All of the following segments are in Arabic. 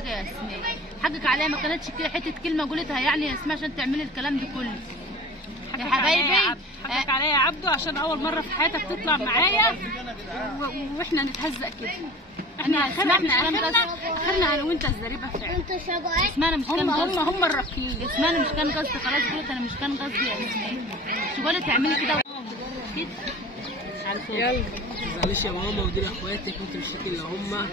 بقى يا اسماء، حقك عليا ما كانتش كده حته كلمه قلتها يعني يا اسماء عشان تعملي الكلام ده كله يا حبايبي. حقك عليا يا عبدو عشان اول مره في حياتك تطلع معايا واحنا نتهزق كده. احنا اخرنا انا وانت الزريبه فعلا. اسماء انا مش كان قصدي، هم الراكين. اسماء انا مش كان قصدي، خلاص قلت انا مش كان قصدي يا اسماء. شو قلت تعملي كده كده على طول. يلا معلش يا ماما ودول اخواتك وانت مش اللي هم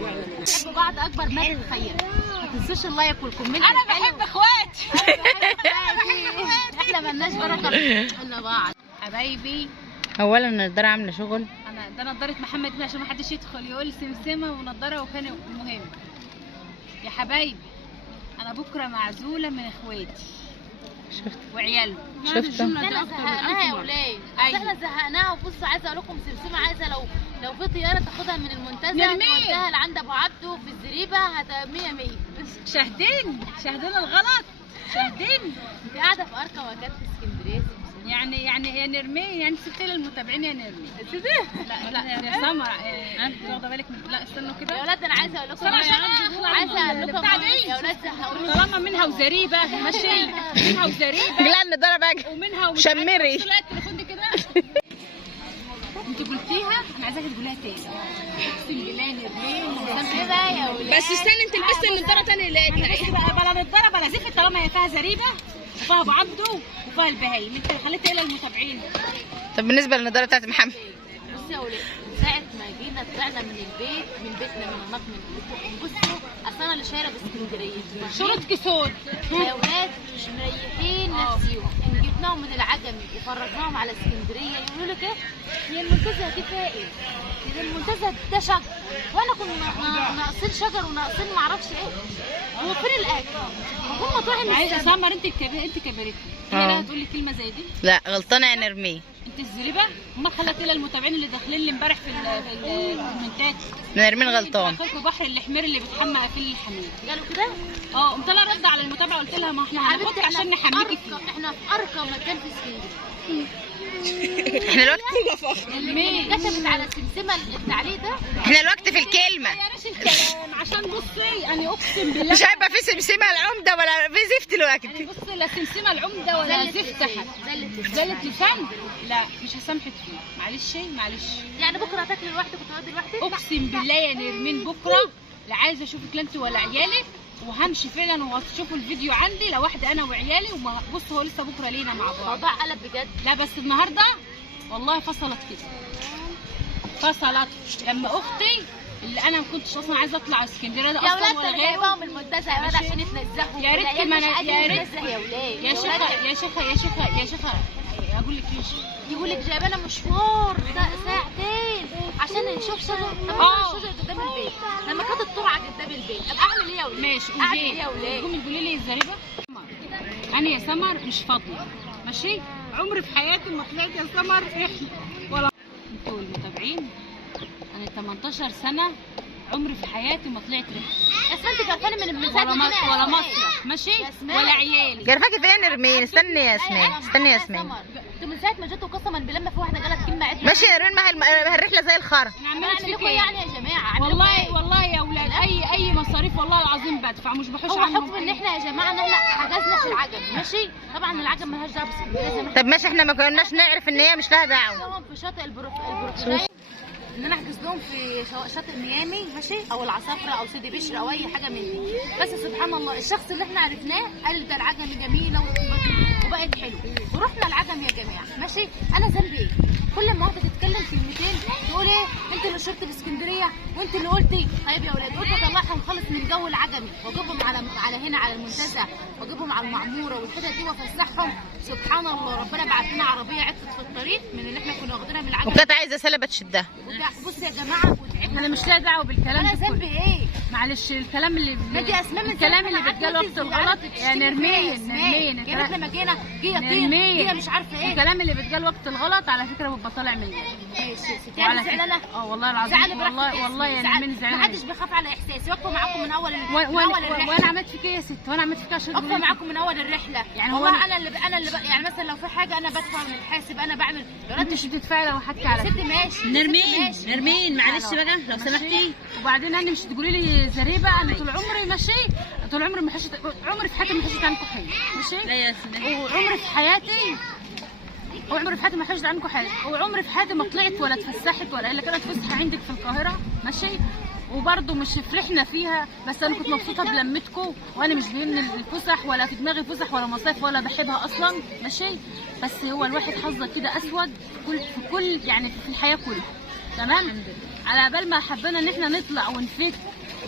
بحب بعض اكبر ما تتخيل. ما تنسوش اللايك والكومنت. انا بحب اخواتي. احنا مالناش بركه الا بعض حبايبي. اولا النضاره عامله شغل. انا ده نضاره محمد دي عشان ما حدش يدخل يقول سمسمه ونضاره وكان مهم. يا حبايبي انا بكره معزوله من اخواتي شفت وعيالهم. شفتوا احنا زهقناها يا ولاد. احنا زهقناها. وبصوا عايزه اقول لكم سمسمه عايزه لو في طياره تاخدها من المنتزه توديها لعند ابو عبده في الزريبه 100 100. شاهدين الغلط. شاهدين. انت قاعده في اركه وكانت في اسكندريه يعني يا نرمين يعني سبتي للمتابعين يا نرمين. لا يا سمر انت واخده بالك من لا استنوا كده يا ولاد. انا عايزه اقول لكم يا ولاد زهقوني. طالما منها وزريبه ماشي. منها وزريبه لا النضاره بقى ومنها شمري. التليفون دي كده. انت قلتيها انا عايزاكي تقوليها تاني. اقسم بالله يا نرمين. بس استني انت لبستي النضاره تاني ليه؟ بس بقى بلا نضاره بلا زفت طالما هي فيها زريبه وفيها ابو عبده وفيها البهايم. انت خليتي ايه للمتابعين؟ طب بالنسبه للنضاره بتاعت محمد. بصي يا ولاد من ساعه ما جينا طلعنا من البيت من بيتنا من المطمن. بصوا اصل انا اللي شايله باسكندريه شرط كسود يا ولاد مش مريحين نفسيهم. ان جبناهم من العجمي وفرجناهم على اسكندريه يقولوا لك ايه هي المنتزه دي فيها ايه؟ هي المنتزه ده شجر وانا كنا ناقصين شجر وناقصين معرفش ايه. هو فين الاكل؟ هم طالعين عايزه سمر انت كبرتي. هي لا هتقولي كلمه زي دي؟ لا غلطانه يا نرمين. انت الزريبه ما خلتي للمتابعين اللي داخلين لي امبارح في الكومنتات. نرمين غلطان. اخوكوا بحر الحمير اللي بتحمى فيه الحمير. قالوا كده؟ قمت انا رد على المتابعه قلت لها ما احنا هناخدك عشان نحميكي فيه. احنا في ارقى مكان في اسكندريه. احنا الوقت كله فخر. اللي كتبت على سمسمه التعليق ده احنا الوقت في الكلمه. يا ريش الكلام عشان بصي يعني اقسم بالله مش هيبقى في سمسمه العمده ولا في زفت الوقت. يعني بصي لا سمسمه العمده ولا زفت حد. زلت لسان لا مش هسامحك فيه. معلش يعني بكره هتاكلي لوحدك وتقعدي لوحدك. اقسم بالله يا نرمين بكره لا عايزه اشوفك لا انت ولا عيالك. وهمشي فعلا وهتشوفوا الفيديو عندي لوحدي انا وعيالي. وبصوا هو لسه بكره لينا مع بعض. الموضوع قلب بجد. لا بس النهارده والله فصلت كده. فصلت لما اختي اللي انا ما كنتش اصلا عايزه اطلع اسكندريه ده يا اصلا ولاد ولا انا غيره. جايباهم المنتزه يا ولاد عشان يتنزهوا. يا ريت ما انا يا ريت يا ولاد يا شيخه اقول لك ايش يقول لك جايبانا مشوار ساعتين عشان نشوف شجر. الشجر قدام البيت لما كانت الطلعه قدام البيت. طب اعمل ايه يا ولاد؟ ماشي اعمل ايه يا ولاد؟ قومي تقولي لي الزريبه. انا يا سمر مش فاضيه ماشي. عمري في حياتي ما طلعت يا سمر رحله ولا انتوا المتابعين. انا 18 سنه عمري في حياتي ما طلعت رحله. يا اسماء انت جايباني من ساعه ولا مصيف ماشي ولا عيالي. جرفاكي فين يا نرمين؟ استني يا ياسمين. استني يا ياسمين. انتوا من ساعه ما جيتوا قسما بالله ما في واحده قالت كلمه عدله. ماشي يا نرمين. ما الرحله زي الخرا. نعمل لكم يعني يا جماعه. والله يا اولاد اي مصاريف والله العظيم بدفع مش بحوش هو عنهم. حكم ان احنا يا جماعه ان احنا حجزنا في العجم ماشي. طبعا العجم مالهاش دعوه باسكندريه. طب ماشي احنا ما كناش نعرف ان هي مش لها دعوه. في شاطئ البروفيلاي ان انا احجز لهم في شاطئ ميامي ماشي او العصافره او سيدي بشر او اي حاجه من دي. بس سبحان الله الشخص اللي احنا عرفناه قال ده العجم جميله وبقت حلوه ورحنا العجم يا جماعه ماشي. انا ذنبي ايه؟ كل ما واحده تتكلم كلمتين تقول ايه انت اللي شرطي الاسكندريه وانت اللي قلتي. طيب يا اولاد قلت اطلعهم خالص من جو العجمي واجيبهم على هنا على المنتزه واجيبهم على المعموره والحتت دي وافسحهم. سبحان الله ربنا بعت لنا عربيه عطت في الطريق من اللي احنا كنا واخدينها من العجمي. وكانت عايزه سلبه تشدها. بصوا يا جماعه وتعبنا. انا مش لاقي دعوه بالكلام انا ده كله. ذنبي ايه؟ معلش الكلام اللي الكلام اللي بيتقال وقت الغلط يا نرمين. يا ريت لما جينا نرمين مش عارفه ايه. الكلام اللي بيتقال وقت الغلط على فكره بيبقى طالع مني. ماشي يعني زعلانه. والله العظيم والله يا نرمين زعلانه. ما حدش بيخاف على احساسي. واقفه معاكم من اول الرحله. وانا عملت فيك ايه يا ست؟ وانا عملت فيك عشان واقفه معاكم من اول الرحله. يعني والله انا اللي يعني مثلا لو في حاجه انا بدفع من الحاسب انا بعمل. انت مش بتدفعي لو حكي على ست ماشي نرمين معلش بقى لو سمحتي. وبعدين انا مش تقولي لي زريبه انا طول عمري ماشي، طول عمري ما حشت، عمري في حياتي ما حشت عنكم حاجه ماشي. لا يا سنة. وعمري في حياتي ما حشت عنكم حاجه، وعمري في حياتي ما طلعت ولا اتفسحت ولا الا كانت فسحه عندك في القاهره ماشي، وبرضه مش فرحنا فيها، بس انا كنت مبسوطه بلمتكم، وانا مش بيمني الفسح ولا في دماغي فسح ولا مصايف ولا بحبها اصلا ماشي. بس هو الواحد حظه كده اسود في كل يعني في الحياه كلها تمام. على بال ما حبينا ان احنا نطلع ونفك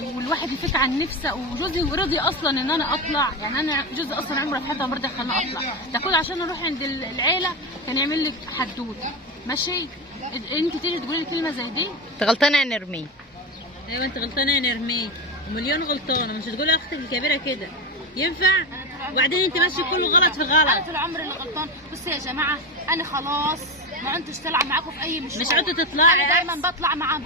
والواحد يفك عن نفسه، وجوزي رضي اصلا ان انا اطلع، يعني انا جوزي اصلا عمره في حياته ما رضي يخليني اطلع، ده كله عشان اروح عند العيله كان يعمل لي حدوته ماشي. انت تيجي تقولي لي كلمه زي دي؟ انت غلطانه يا نرمين. ايوه انت غلطانه يا نرمين، ومليون غلطانه، مش هتقولي اختك الكبيره كده ينفع؟ وبعدين انت ماشي كله غلط في انا غلط. طول عمري اللي غلطان. بصي يا جماعه انا خلاص ما عدتش تلعب معاكم في اي مشوار، مش عدت تطلعي، انا دايما بطلع مع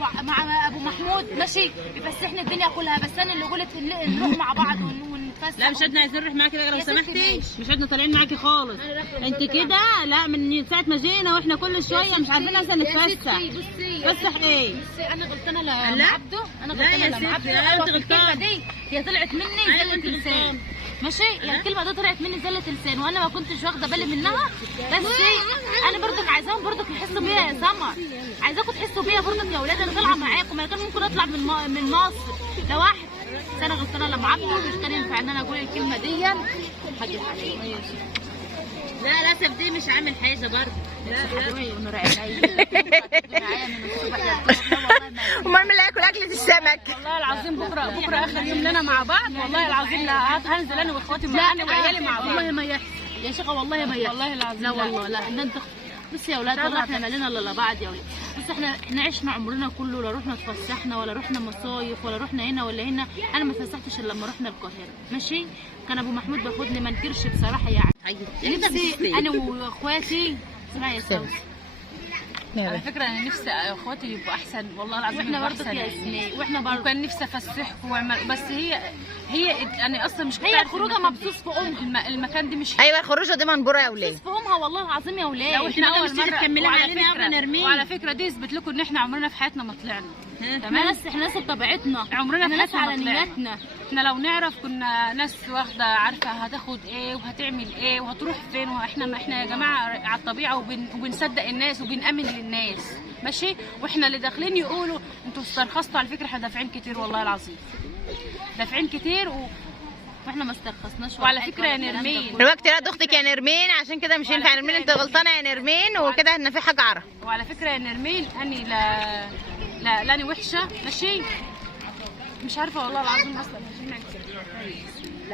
ابو محمود ماشي، بيفسحني الدنيا كلها، بس انا اللي قلت نروح مع بعض ونتفسح. لا مش عدنا عايزين نروح معاكي بقى لو يا ستي سمحتي، ماشي. مش عدنا طالعين معاكي خالص. انت كده لا، من ساعه ما جينا واحنا كل شويه مش عارفين اصلا نتفسح. بصي تفسح ايه؟ بصي انا غلطانه لا. لعبده، انا لا غلطانه يا لعبده. ستي، لا، أيوة، انت في الكلمه غلطانة. دي هي طلعت مني أيوة، زلة انت لسان غلطانة. ماشي. يعني الكلمه دي طلعت مني زلة لسان وانا ما كنتش واخده بالي منها، بس انا برضك عايزاهم برضك يحسوا بيها يا سمر، عايزاكم تحسوا بيها برضك يا اولاد. انا طالعه معاكم، انا كان ممكن اطلع من مصر لوحدي، بس انا غلطانه لما عبده، مش كان ينفع ان انا اقول الكلمه دي حاجه عليا. لا للاسف دي مش عامل حاجه برضه. امال مين اللي هياكل اكله السمك؟ والله العظيم بكره اخر يوم لنا مع بعض، والله العظيم لا هنزل انا واخواتي معانا وعيالي مع بعض. والله ما يحصل يا شيخه، والله ما يحصل والله العظيم لا والله لا. ان انت بصي يا اولاد، والله احنا مالنا الا بعض يا اولاد. بصي احنا عشنا عمرنا كله، لا رحنا اتفسحنا ولا رحنا مصايف ولا رحنا هنا ولا هنا. انا ما اتفسحتش الا لما رحنا القاهره ماشي. كان ابو محمود بياخدني ما انكرش بصراحه يعني. نفسي انا واخواتي اسمعي يا سوسي، على فكره انا نفسي اخواتي يبقوا احسن والله العظيم. واحنا برضه يا اسماء، واحنا برضه وكان نفسي افسحكم واعمل، بس هي انا اصلا مش كنت هي عارفة خروجه مبسوط في امها. المكان دي مش ايوه الخروجه دي منبوره يا ولاد. في امها والله العظيم يا ولاد. لو احنا اول مره تكملي علينا يا ابو نرمين. وعلى فكره دي يثبت لكم ان احنا عمرنا في حياتنا ما طلعنا تمام. احنا ناس بطبيعتنا، عمرنا في ناس حياتنا على ما طلعنا. نياتنا. احنا لو نعرف كنا ناس واخده عارفه هتاخد ايه وهتعمل ايه وهتروح فين، واحنا يا جماعه على الطبيعه وبنصدق الناس وبنامن للناس ماشي. واحنا اللي داخلين يقولوا انتوا استرخصتوا، على فكره احنا دافعين كتير والله العظيم، دافعين كتير واحنا ما استرخصناش. وعلى فكره يا نرمين الوقت راد اختك يا نرمين، عشان كده مش ينفع يا نرمين، انت غلطانه يا نرمين، وكده ان في حاجه عرة. وعلى فكره يا نرمين اني لا انا وحشه ماشي، مش عارفه والله العظيم اصلا.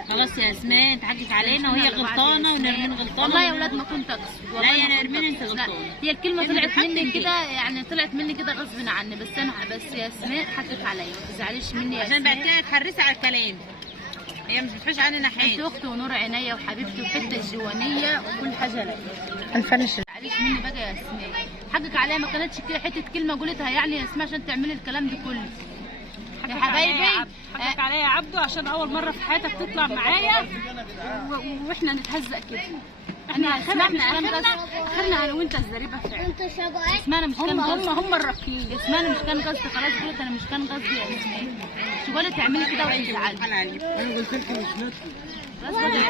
خلاص يا اسماء انت حقك علينا، وهي غلطانه ونرمين غلطانه. والله يا اولاد ما كنت اقصد. لا يا نرمين انت غلطانه. هي الكلمه طلعت مني كده، يعني طلعت مني كده غصب عني، بس يا اسماء حقك عليا، ما تزعليش مني يا عشان اسماء. بعد كده تحرسي على الكلام، هي مش بتحوش عننا انت حاجه. اختي ونور عينيا وحبيبتي وحته الجوانيه وكل حاجه ليا. هنفنش. معلش مني بقى يا اسماء، حقك عليا، ما كانتش كده حته كلمه قلتها يعني يا اسماء عشان تعملي الكلام ده كله يا حبايبي. حقك عليا يا عبده، عشان اول مره في حياتك تطلع معايا واحنا نتهزق كده. احنا اخرنا انا وانت الزريبه فعلا. اسماء انا مش كان قصدي، هم الرقيين. اسماء انا مش كان قصدي، خلاص قلت انا مش كان قصدي يا اسماء. مش قلت تعملي كده وتزعلي. انا قلت لك مش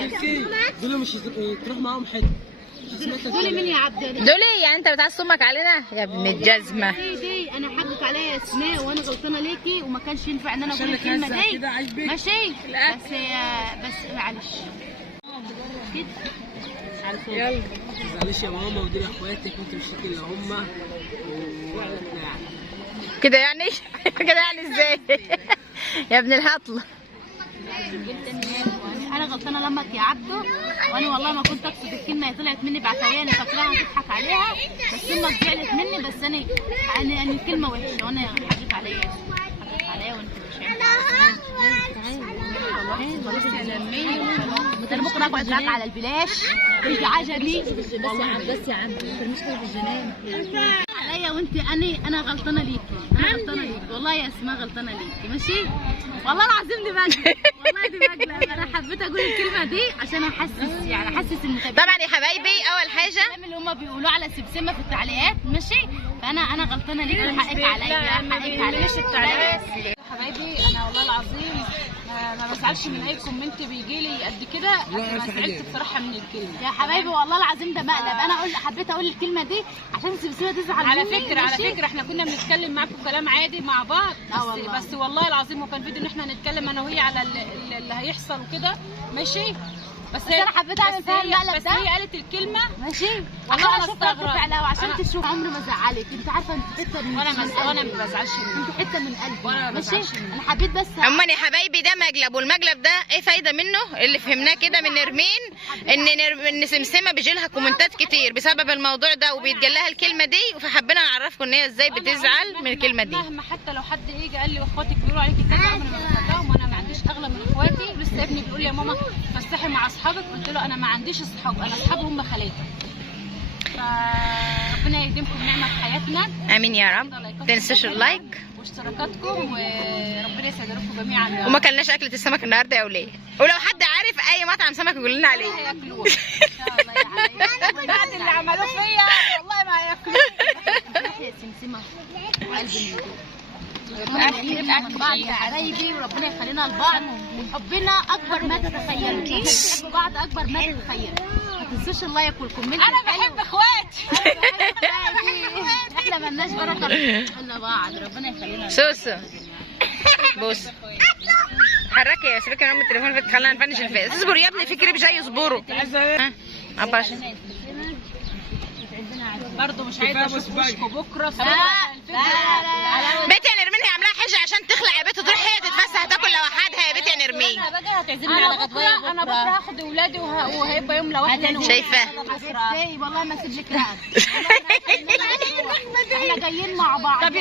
نتفق، دول مش تروح معاهم حته. قولي مين يا عبد؟ دولي يعني انت بتعصب امك علينا يا ابن الجزمه. دي انا حقك عليا يا اسماء، وانا غلطانه ليكي، وما كانش ينفع ان انا اقول الكلمه دي ماشي. بس معلش كده. يلا ما تزعليش يا ماما، ودول اخواتك وانت مش شايفين الا هم كده يعني كده يعني ازاي يا ابن الهطل. انا غلطانه لمك يا عبده، وانا والله ما كنت اقصد الكلمه، هي طلعت مني بعفويه، انا فاكراها تضحك عليها، بس امك زعلت مني، بس انا الكلمه وحشه، وانا حقك عليا، حقك عليا وانت مش انا بكره اقعد معاك على البلاش انت عجبي. بس يا عم انت مش في الجنان عليا، وانت انا غلطانه ليكي، انا غلطانه ليكي والله يا اسماء، غلطانه ليكي ماشي. والله العظيم دي بجد، والله دي بجد. انا حبيت اقول الكلمه دي عشان احسس المتابعين. طبعا يا حبايبي اول حاجه الكلام اللي هم بيقولوه على سمسمه في التعليقات ماشي، فانا غلطانه ليكي، وحقك عليا، حقك عليا. مش التعليقات حبايبي، انا والله العظيم ما بزعلش من اي كومنت بيجي لي قد كده. انا زعلت بصراحه من الكلمه يا حبايبي والله العظيم ده مقلب. انا حبيت اقول الكلمه دي عشان سمسمه تزعل على مني. فكره احنا كنا بنتكلم معاكم كلام عادي مع بعض، والله. بس والله العظيم وكان فيديو ان احنا نتكلم انا وهي على اللي هيحصل وكده، ماشي. بس انا حبيت اعمل فيها المقلب بس ده. هي قالت الكلمه ماشي والله عشان انا اشوف رد استغربت. فعلها وعشان تشوف عمري ما زعلك. انت عارفه انت حته من وانا ما قلبي. بزعلش منك. انت حته من قلبي وأنا ما ماشي. بزعلش منك. انا حبيت بس عموما يا حبايبي ده مقلب، والمقلب ده ايه فايده منه؟ اللي فهمناه كده من نرمين ان سمسمه بيجي لها كومنتات كتير بسبب الموضوع ده وبيتقال لها الكلمه دي، فحبينا نعرفكم ان هي ازاي بتزعل من الكلمه دي. مهما حتى لو حد يجي قال لي واخواتك بيقولوا عليكي كذا عمري ما بصدقهم، وانا ما عنديش اغلى من اخواتي. لسه ابني بيقول لي يا ماما تفسحي مع اصحابك، قلت له انا ما عنديش اصحاب، انا اصحابي هم خالاتي. فربنا يديمكم نعمه في حياتنا. امين يا رب. تنسوش اللايك واشتراكاتكم، وربنا يسعدكم جميعا. وما كلناش اكله السمك النهارده يا وليه، ولو حد عارف اي مطعم سمك يقول لنا عليه. هياكلوه ان شاء الله يا حبايبي. بعد اللي عملوه فيا والله ما هياكلوه. يا سمسمه قلبي من بعض يا حبايبي، وربنا يخلينا لبعض وحبنا اكبر ما تتخيلوا. بنحب بعض اكبر ما تتخيلوا. ما تنسوش اللايك والكومنت. انا بحب اخواتي. احنا مالناش بركه الا بعض. ربنا يخلينا. سوسو بص حركي يا سيبك من التليفون، خلينا نفنش الفيس. اصبر يا ابني، في كريب جاي اصبروا. ها اباش برضه مش عايزه اشوف وشكوا بكره. بيت يا نرمين هي عاملاها حجه عشان تخلع يا بيت وتروح هي تتفسح تاكل لوحدها يا بيت يا نرمين. انا بكره هاخد اولادي وهيبقى يوم لوحدي. شايفاه والله ما اسيب لك رقبه. احنا جايين مع بعض. طب